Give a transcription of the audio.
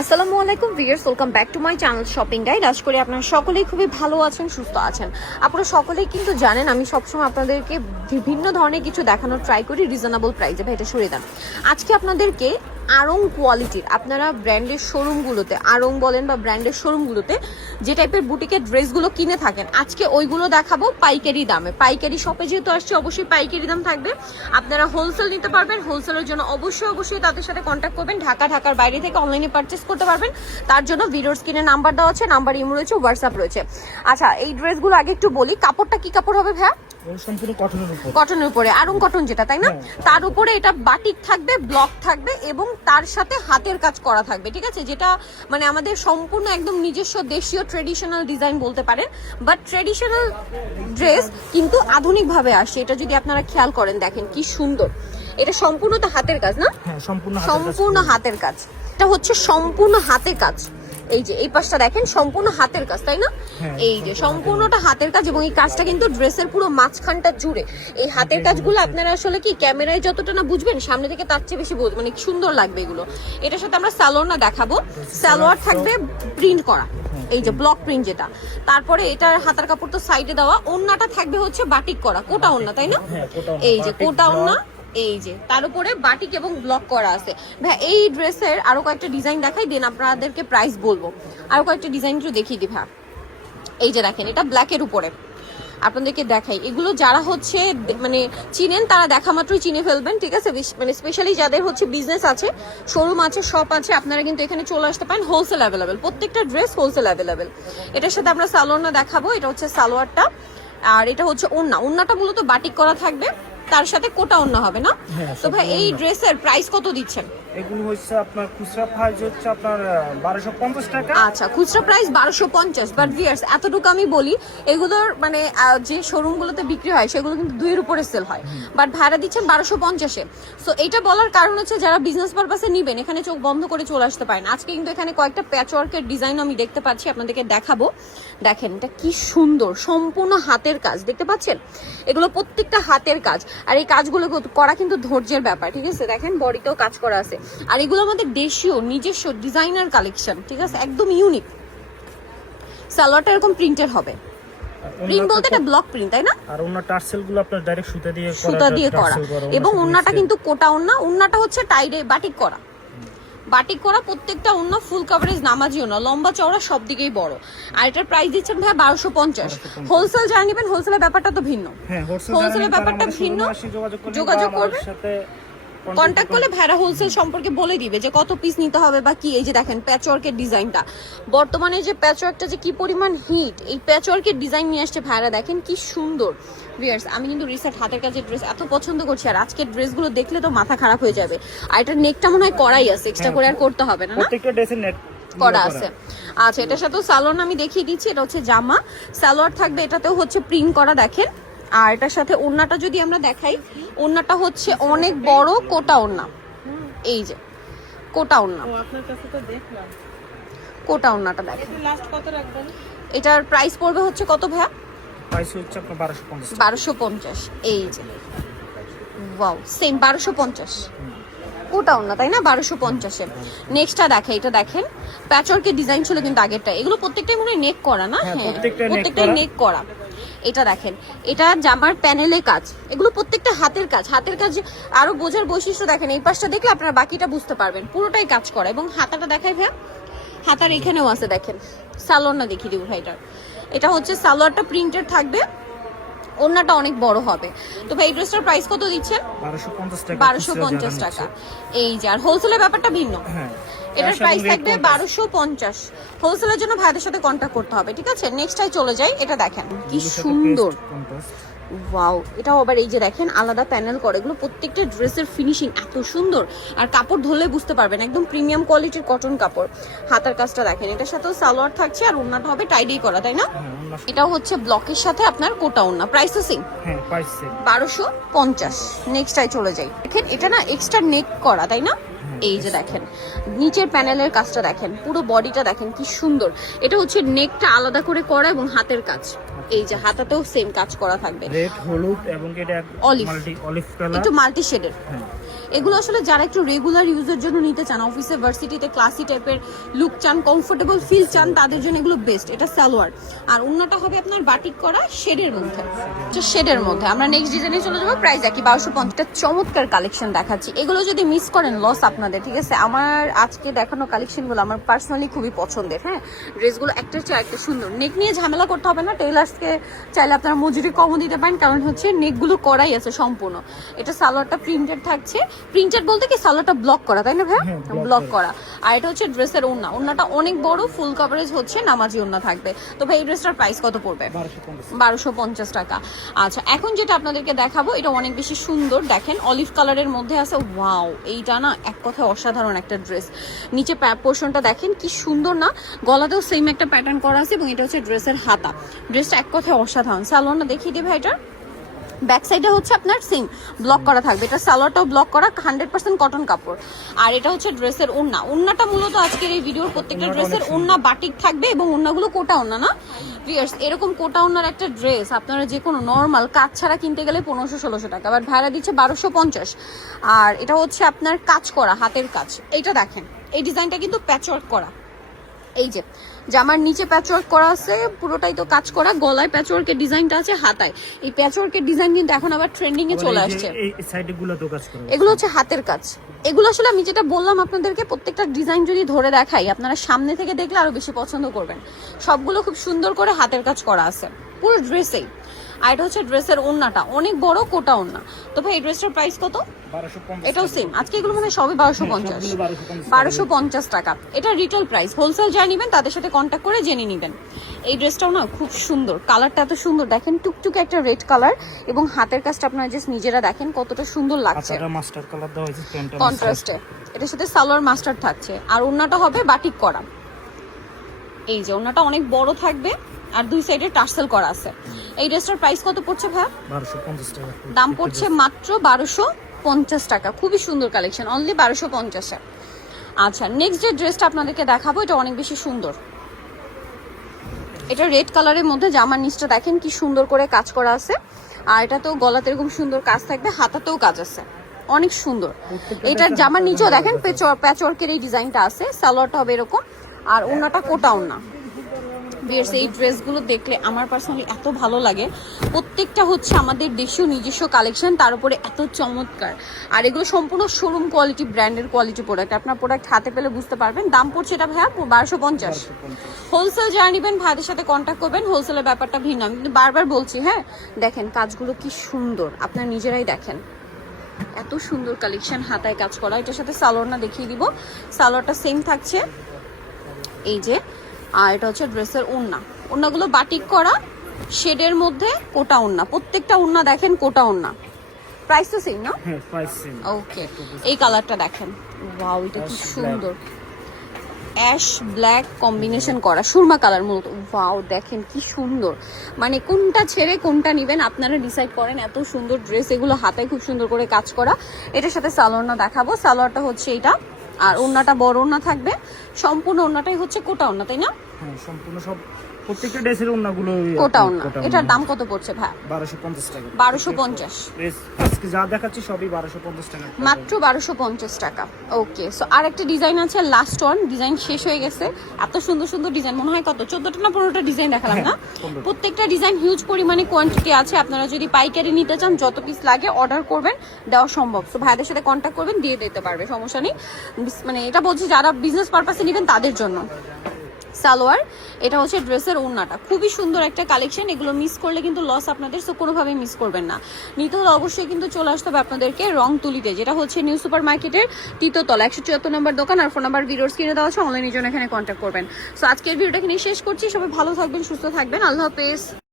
আসসালামু আলাইকুম viewers welcome back to my channel shopping guide. আশা করি আপনারা সকলেই খুবই ভালো আছেন, সুস্থ আছেন। আপনারা সকলেই কিন্তু জানেন, আমি সবসময় আপনাদেরকে বিভিন্ন ধরনের কিছু দেখানোর ট্রাই করি রিজনেবল প্রাইসে ভাই, এটা সরিয়ে দেন। আজকে আপনাদেরকে আড়ং কোয়ালিটির আপনারা ব্র্যান্ডের শোরুমগুলোতে আড়ং বলেন বা ব্র্যান্ডের শোরুমগুলোতে যে টাইপের বুটিকের ড্রেসগুলো কিনে থাকেন, আজকে ওইগুলো দেখাবো পাইকারি দামে। পাইকারি শপে যেহেতু আসছে, অবশ্যই পাইকারি দাম থাকবে। আপনারা হোলসেল নিতে পারবেন হোলসেলের জন্য অবশ্যই অবশ্যই তাদের সাথে কন্ট্যাক্ট করবেন, ঢাকা, ঢাকার বাইরে থেকে অনলাইনে পারচেস করতে পারবেন। তার জন্য ভিডিওর স্ক্রিনে নাম্বার দেওয়া আছে নাম্বার ইমো রয়েছে হোয়াটসঅ্যাপ রয়েছে। আচ্ছা এই ড্রেসগুলো আগে একটু বলি, কাপড়টা কি কাপড় হবে এবং সম্পূর্ণ কটনের উপর। কটনের উপরে আরং কটন যেটা তাই না? তার উপরে এটা বাটিক থাকবে ব্লক থাকবে এবং তার সাথে হাতের কাজ করা থাকবে ঠিক আছে? যেটা মানে আমাদের সম্পূর্ণ একদম নিজস্ব দেশীয় ট্রেডিশনাল ডিজাইন বলতে পারেন বাট ট্রেডিশনাল ড্রেস কিন্তু আধুনিকভাবে আসে এটা যদি আপনারা খেয়াল করেন দেখেন কি সুন্দর। এটা সম্পূর্ণ তো হাতের কাজ না? হ্যাঁ সম্পূর্ণ সম্পূর্ণ হাতের কাজ। এটা হচ্ছে সম্পূর্ণ হাতের কাজ। এই যে এই পাশটা দেখেন সম্পূর্ণ হাতের কাজ তাই না? হ্যাঁ, এই যে সম্পূর্ণটা হাতের কাজ এবং এই কাজটা কিন্তু ড্রেসের পুরো মাঝখানটা জুড়ে। এই হাতের কাজগুলো আপনারা আসলে কি ক্যামেরায় যতটা না বুঝবেন সামনে থেকে তার চেয়ে বেশি মানে সুন্দর লাগবে এগুলো। এটার সাথে আমরা সালোয়ার না দেখাবো। সালোয়ার থাকবে প্রিন্ট করা। এই যে ব্লক প্রিন্ট যেটা। তারপরে এটার হাতার কাপড় তো সাইডে দেওয়া। ওন্নাটা থাকবে হচ্ছে বাটিক করা কোটা ওন্না তাই না? হ্যাঁ, এই যে কোটা ওন্না। এই যে, তার উপরে বাটিক এবং ব্লক করা আছে। ভাই এই ড্রেসের আরও কয়েকটা ডিজাইন দেখাই, দেন আপনাদেরকে প্রাইস বলব। আরও কয়েকটা ডিজাইন একটু দেখিয়ে দিই ভাই এই যে দেখেন, এটা ব্ল্যাকের উপরে। আপনাদেরকে দেখাই, এগুলো যারা হচ্ছে মানে চিনেন, তারা দেখা মাত্রই চিনে ফেলবেন, ঠিক আছে? মানে স্পেশালি যাদের হচ্ছে বিজনেস আছে শোরুম আছে শপ আছে, আপনারা কিন্তু এখানে চলে আসতে পারেন হোলসেল অ্যাভেলেবেল প্রত্যেকটা ড্রেস হোলসেল অ্যাভেলেবেল এটার সাথে আমরা সালোয়ারটা দেখাবো, এটা হচ্ছে সালোয়ারটা। আর এটা হচ্ছে ওন্না। ওন্নাটা মূলত বাটিক করা থাকবে। তার সাথে কোটা অন্য হবে না? হ্যাঁ, তো ভাই এই ড্রেসের প্রাইস কত দিচ্ছেন? এগুলো হচ্ছে আপনার খুচরা প্রাইস হচ্ছে আপনার বারোশো পঞ্চাশ টাকা। আচ্ছা খুচরা প্রাইস বারোশো পঞ্চাশ বাট ভিয়ার্স এতটুকু আমি বলি, এগুলোর মানে যে শোরুমগুলোতে বিক্রি হয়, সেগুলো কিন্তু দুইয়ের উপরে সেল হয়। বাট ভাড়া দিচ্ছেন বারোশো পঞ্চাশে। সো এটা বলার কারণ হচ্ছে যারা বিজনেস পারপাসে নিবেন, এখানে চোখ বন্ধ করে চলে আসতে পারেন। আজকে কিন্তু এখানে কয়েকটা প্যাচ ওয়ার্কের ডিজাইন আমি দেখতে পাচ্ছি, আপনাদেরকে দেখাবো। দেখেন, এটা কি সুন্দর, সম্পূর্ণ হাতের কাজ, দেখতে পাচ্ছেন? এগুলো প্রত্যেকটা হাতের কাজ, আর এই কাজগুলো করা কিন্তু ধৈর্যের ব্যাপার, ঠিক আছে? দেখেন বডিতেও কাজ করা আছে। আর এগুলো আমাদের দেশীয় নিজস্ব ডিজাইনার কালেকশন ঠিক আছে? একদম ইউনিক সালোয়ারটা এরকম প্রিন্টের হবে। প্রিন্ট বলতে এটা ব্লক প্রিন্ট তাই না? আর অন্য টার্সেলগুলো আপনার ডাইরেক্ট সুতা দিয়ে করা, সুতা দিয়ে করা। এবং ওন্নাটা কিন্তু কোটা ওন্না ওন্নাটা হচ্ছে টাইডে বাটিক করা। বাটিক করা প্রত্যেকটা অন্য ফুল কভারেজ নামাজিও না লম্বা চওড়া সব দিকেই বড়। আর এটার প্রাইস দিচ্ছেন ভাই বারোশো পঞ্চাশ। হোলসেল যারা নেবেন হোলসেলের ব্যাপারটা তো ভিন্ন। হ্যাঁ হোলসেলের ব্যাপারটা ভিন্ন। যোগাযোগ করলে কন্ট্যাক্ট করলে ভেড়া হোলসেল সম্পর্কে বলে দিবে যে কত পিস নিতে হবে বা কি এই যে দেখেন প্যাচওয়ার্কের ডিজাইনটা বর্তমানে যে প্যাচওয়ার্কটা যে কি পরিমাণ হিট এই প্যাচওয়ার্কের ডিজাইন নিয়ে আসছে ভেড়া দেখেন কি সুন্দর। ভিয়ার্স আমি কিন্তু রিসেন্ট হাতের কাছে ড্রেস এত পছন্দ করছি আর আজকের ড্রেসগুলো দেখলে তো মাথা খারাপ হয়ে যাবে। আর এটার নেকটা মনে হয় করাই আছে এক্সট্রা করে আর করতে হবে না না? প্রত্যেকটা ড্রেসের নেট করা। আছে। আচ্ছা এটার সাথেও সালোয়ার আমি দেখিয়ে দিচ্ছি এটা হচ্ছে জামা। সালোয়ার থাকবে এটাতেও হচ্ছে প্রিন্ট করা দেখেন। আর এটার সাথে ওড়নাটা যদি আমরা দেখাই ওড়নাটা হচ্ছে অনেক বড় কোটা ওড়না। এই যে কোটা ওড়না। আপনার কাছে তো দেখলাম। কোটা ওড়নাটা দেখেন। এটা লাস্ট কত রাখবেন? এটার প্রাইস পড়বে হচ্ছে কত ভাইয়া? প্রাইস হচ্ছে আপনার বারোশো পঞ্চাশ। এই যে। ওয়াও সেম বারোশো পঞ্চাশ। কোটা ওড়না তাই না? বারোশো পঞ্চাশে নেক্সটটা দেখে এটা দেখেন। প্যাচওয়ার্কের ডিজাইন ছিল কিন্তু আগেরটা। এগুলো প্রত্যেকটাই মনে হয় নেক করা না? হ্যাঁ, হ্যাঁ প্রত্যেকটা প্রত্যেকটাই নেক করা। এটা দেখেন। এটা জামার প্যানেলে কাজ। এগুলো প্রত্যেকটা হাতের কাজ। হাতের কাজ আরও বোঝার বৈশিষ্ট্য দেখেন। এই পাশটা দেখলে আপনারা বাকিটা বুঝতে পারবেন। পুরোটাই কাজ করা। এবং হাতাটা দেখাই ভাইয়া। হাতার এখানেও আছে দেখেন। সালোয়ার না দেখিয়ে দিব ভাইটার এটা হচ্ছে সালোয়ারটা প্রিন্টেড থাকবে। ওড়নাটা অনেক বড় হবে। তো ভাই এই ড্রেসটার প্রাইস কত দিচ্ছেন বারোশো পঞ্চাশ টাকা। এই যে আর হোলসেলের ব্যাপারটা ভিন্ন। হ্যাঁ। এটার প্রাইস থাকবে বারোশো পঞ্চাশ। হোলসেলের জন্য ভাইদের সাথে কন্ট্যাক্ট করতে হবে ঠিক আছে? নেক্সটটাই চলে যাই এটা দেখেন। কি সুন্দর। ওয়াও এটাও আবার এই যে দেখেন আলাদা প্যানেল করে। এগুলো প্রত্যেকটা ড্রেসের ফিনিশিং এত সুন্দর। আর কাপড় ধরলে বুঝতে পারবেন একদম প্রিমিয়াম কোয়ালিটির কটন কাপড়। হাতার কাজটা দেখেন এটার সাথেও সালোয়ার থাকছে আর ওড়নাটা হবে টাইডেই করা তাই না? হ্যাঁ এটাও হচ্ছে ব্লকের সাথে আপনার কোটা ওড়না প্রাইস তো সেম হ্যাঁ বারোশো পঞ্চাশ। নেক্সটাই চলে যাই। দেখেন এটা না এক্সট্রা নেক করা তাই না? এই যে দেখেন নিচের প্যানেলের কাজটা দেখেন পুরো বডিটা দেখেন কি সুন্দর। এটা হচ্ছে নেকটা আলাদা করে করা এবং হাতের কাজ। এই যে হাতাতেও সেম কাজ করা থাকবে। রেড হলুদ এবং এটা অলিভ মাল্টি অলিভ কালার একটু মাল্টি শেডের হ্যাঁ। এগুলো আসলে যারা একটু রেগুলার ইউজের জন্য নিতে চান অফিসে ভার্সিটিতে ক্লাসি টাইপের লুক চান কমফোর্টেবল ফিল চান, তাদের জন্য এগুলো বেস্ট এটা সালোয়ার। আর অন্যটা হবে আপনার বাটিক করা শেডের মধ্যে। শেডের মধ্যে। আমরা নেক্সট ডিজাইনে চলে যাব প্রাইস একই, বারোশো পঞ্চাশটা চমৎকার কালেকশন দেখাচ্ছি। এগুলো যদি মিস করেন লস আপনাদের, ঠিক আছে? আমার আজকে দেখানো কালেকশনগুলো আমার পার্সোনালি খুবই পছন্দের হ্যাঁ? ড্রেসগুলো একটার চেয়ে একটা সুন্দর। নেক নিয়ে ঝামেলা করতে হবে না টেলার্সকে চাইলে আপনারা মজুরি কমও দিতে পারেন, কারণ হচ্ছে নেকগুলো করাই আছে সম্পূর্ণ। এটা সালোয়ারটা প্রিন্টেড থাকছে। প্রিন্টেড বলতে কি সালোয়ারটা ব্লক করা তাই না ভাই হ্যাঁ, ব্লক করা। আর এটা হচ্ছে ড্রেসের ওড়না। ওড়নাটা অনেক বড় ফুল কভারেজ হচ্ছে নামাজি ওড়না থাকবে। তো ভাই এই ড্রেসটার প্রাইস কত পড়বে? বারোশো পঞ্চাশ। টাকা। আচ্ছা এখন যেটা আপনাদেরকে দেখাবো এটা অনেক বেশি সুন্দর। দেখেন অলিভ কালারের মধ্যে আছে ওয়াও এইটা না এক কথায় অসাধারণ একটা ড্রেস নিচে পোর্শনটা দেখেন কি সুন্দর না? গলাতেও সেম একটা প্যাটার্ন করা আছে এবং এটা হচ্ছে ড্রেসের হাতা। ড্রেসটা এক কথায় অসাধারণ। সালোয়ারটা দেখিয়ে দিই ভাই এটার ব্যাক সাইডে হচ্ছে আপনার সিম ব্লক করা থাকবে। এটা সালোয়ারটাও ব্লক করা হান্ড্রেড পার্সেন্ট কটন কাপড়। আর এটা হচ্ছে ড্রেসের ওড়না। ওড়নাটা মূলত আজকের এই ভিডিওর প্রত্যেকটা ড্রেসের ওড়না বাটিক থাকবে এবং ওড়নাগুলো কোটা ওড়না না? ভিয়ার্স এরকম কোটা ওড়নার একটা ড্রেস আপনারা যে কোনো নর্মাল কাজ ছাড়া কিনতে গেলে পনেরোশো ষোলোশো টাকা। বাট ভাড়া দিচ্ছে বারোশো পঞ্চাশ। আর এটা হচ্ছে আপনার কাজ করা হাতের কাজ। এইটা দেখেন এই ডিজাইনটা কিন্তু প্যাচওয়ার্ক করা। এই যে জামার নিচে প্যাচওয়ার্ক করা আছে পুরোটাই তো কাজ করা। গলায় প্যাচওয়ার্কের ডিজাইনটা আছে হাতায়। এই প্যাচওয়ার্কের ডিজাইন কিন্তু এখন আবার ট্রেন্ডিং এ চলে আসছে। এগুলো হচ্ছে। হাতের কাজ। এগুলো আসলে আমি যেটা বললাম আপনাদেরকে প্রত্যেকটা ডিজাইন যদি ধরে দেখাই আপনারা সামনে থেকে দেখলে আরও বেশি পছন্দ করবেন। সবগুলো খুব সুন্দর করে হাতের কাজ করা আছে। পুরো ড্রেসেই আর এটা হচ্ছে ড্রেসের ওড়নাটা অনেক বড় কোটা ওড়না তো ভাই এই ড্রেসটার প্রাইস কত? এটাও সেম আজকে এগুলো মানে সবই বারোশো পঞ্চাশ। বারোশো পঞ্চাশ টাকা। এটা রিটেল প্রাইস হোলসেল যারা নেবেন তাদের সাথে কন্ট্যাক্ট করে জেনে নেবেন। এই ড্রেসটাও না খুব সুন্দর। কালারটা এত সুন্দর। দেখেন টুকটুকে একটা রেড কালার এবং হাতের কাজটা আপনারা জাস্ট নিজেরা দেখেন কতটা সুন্দর লাগছে। আচ্ছা মাস্টার কালার দেওয়া হয়েছে কন্ট্রাস্টে এটার সাথে সালোয়ার মাস্টার থাকছে। আর ওড়নাটা হবে বাটিক করা। এই যে ওড়নাটা অনেক বড় থাকবে। আর দুই সাইডে টার্সেল করা আছে। এই ড্রেসটার প্রাইস কত পড়ছে ভাই? দাম পড়ছে মাত্র বারোশো পঞ্চাশ টাকা। খুবই সুন্দর কালেকশন অনলি বারোশো পঞ্চাশে। আচ্ছা নেক্সট যে ড্রেসটা আপনাদেরকে দেখাবো এটা অনেক বেশি সুন্দর। এটা রেড কালারের মধ্যে জামার নিচটা দেখেন কি সুন্দর করে কাজ করা আছে। আর এটা তো গলাতে এরকম সুন্দর কাজ থাকবে হাতাতেও কাজ আছে। অনেক সুন্দর। এটার জামার নিচেও দেখেন প্যাচওয়ার্কের এই ডিজাইনটা আছে সালোয়ারটা হবে এরকম আর ওনাটা কোটা ওনা বিয়ার্স, এই ড্রেসগুলো দেখলে আমার পার্সোনালি এত ভালো লাগে। প্রত্যেকটা হচ্ছে আমাদের দেশীয় নিজস্ব কালেকশন তার উপরে এত চমৎকার। আর এগুলো সম্পূর্ণ শোরুম কোয়ালিটি ব্র্যান্ডের কোয়ালিটি প্রোডাক্ট আপনার প্রোডাক্ট হাতে পেলে বুঝতে পারবেন। দাম পড়ছে এটা ভাইয়া বারোশো পঞ্চাশ। হোলসেল যারা নেবেন, ভাইদের সাথে কন্ট্যাক্ট করবেন। হোলসেলের ব্যাপারটা ভিন্ন। আমি কিন্তু বারবার বলছি হ্যাঁ? দেখেন কাজগুলো কি সুন্দর। আপনার নিজেরাই দেখেন। এত সুন্দর কালেকশন হাতায় কাজ করা। এটার সাথে সালোয়ারটা দেখিয়ে দিব। সালোয়ারটা সেম থাকছে। এই যে আর এটা হচ্ছে ড্রেসের ওড়না। ওড়নাগুলো বাটিক করা শেডের মধ্যে কোটা ওড়না। প্রত্যেকটা ওড়না দেখেন কোটা ওড়না। প্রাইস তো সেম না ওকে এই কালারটা দেখেন। ওয়াও এটা কি সুন্দর। অ্যাশ ব্ল্যাক কম্বিনেশন করা সুরমা কালার মূলত। ওয়াও দেখেন কি সুন্দর। মানে কোনটা ছেড়ে কোনটা নেবেন আপনারা ডিসাইড করেন। এত সুন্দর ড্রেস এগুলো হাতে খুব সুন্দর করে কাজ করা। এটার সাথে সালোয়ারটা দেখাবো। সালোয়ারটা হচ্ছে এটা আর ওড়নাটা বড় ওড়না থাকবে। সম্পূর্ণ ওড়নাটাই হচ্ছে কোটা ওন্না তাই না? হ্যাঁ সম্পূর্ণ সব প্রত্যেকটা ড্রেসের ওন্নাগুলো কোটা ওন্না এটার দাম কত পড়ছে ভাই? বারোশো পঞ্চাশ টাকা। বারোশো পঞ্চাশ। ড্রেস আজকে যা দেখাচ্ছি সবই বারোশো পঞ্চাশ টাকা। মাত্র বারোশো পঞ্চাশ টাকা। ওকে সো আর একটা ডিজাইন আছে লাস্ট ওয়ান ডিজাইন শেষ হয়ে গেছে। এত সুন্দর সুন্দর ডিজাইন মনে হয় কত? চোদ্দটা না পনেরোটা ডিজাইন দেখালাম না? হ্যাঁ, 15 প্রত্যেকটা ডিজাইন হিউজ পরিমাণে কোয়ান্টিটি আছে। আপনারা যদি পাইকারি নিতে চান যত পিস লাগে অর্ডার করবেন দেওয়া সম্ভব। সো ভাইদের সাথে কন্ট্যাক্ট করবেন দিয়ে দিতে পারবে সমস্যা নেই। মানে এটা বলছি যারা বিজনেস পারপাসে নেবেন তাদের জন্য। সালোয়ার, এটা হচ্ছে ড্রেসের ওড়নাটা। খুবই সুন্দর একটা কালেকশন এগুলো মিস করলে কিন্তু লস আপনাদের সো কোনোভাবে মিস করবেন না। নিতে হলে অবশ্যই কিন্তু চলে আসতে হবে আপনাদেরকে রং তুলিতে যেটা হচ্ছে নিউ সুপার মার্কেটের তৃতীয়তলা একশো চুয়াত্তর নম্বর দোকান আর ফোন নাম্বার ভিডিওর স্ক্রিনে দেওয়া আছে অনলাইনের জন্য এখানে কন্ট্যাক্ট করবেন। সো আজকের ভিডিওটা এখানে শেষ করছি, সবাই ভালো থাকবেন, সুস্থ থাকবেন, আল্লাহ হাফেজ।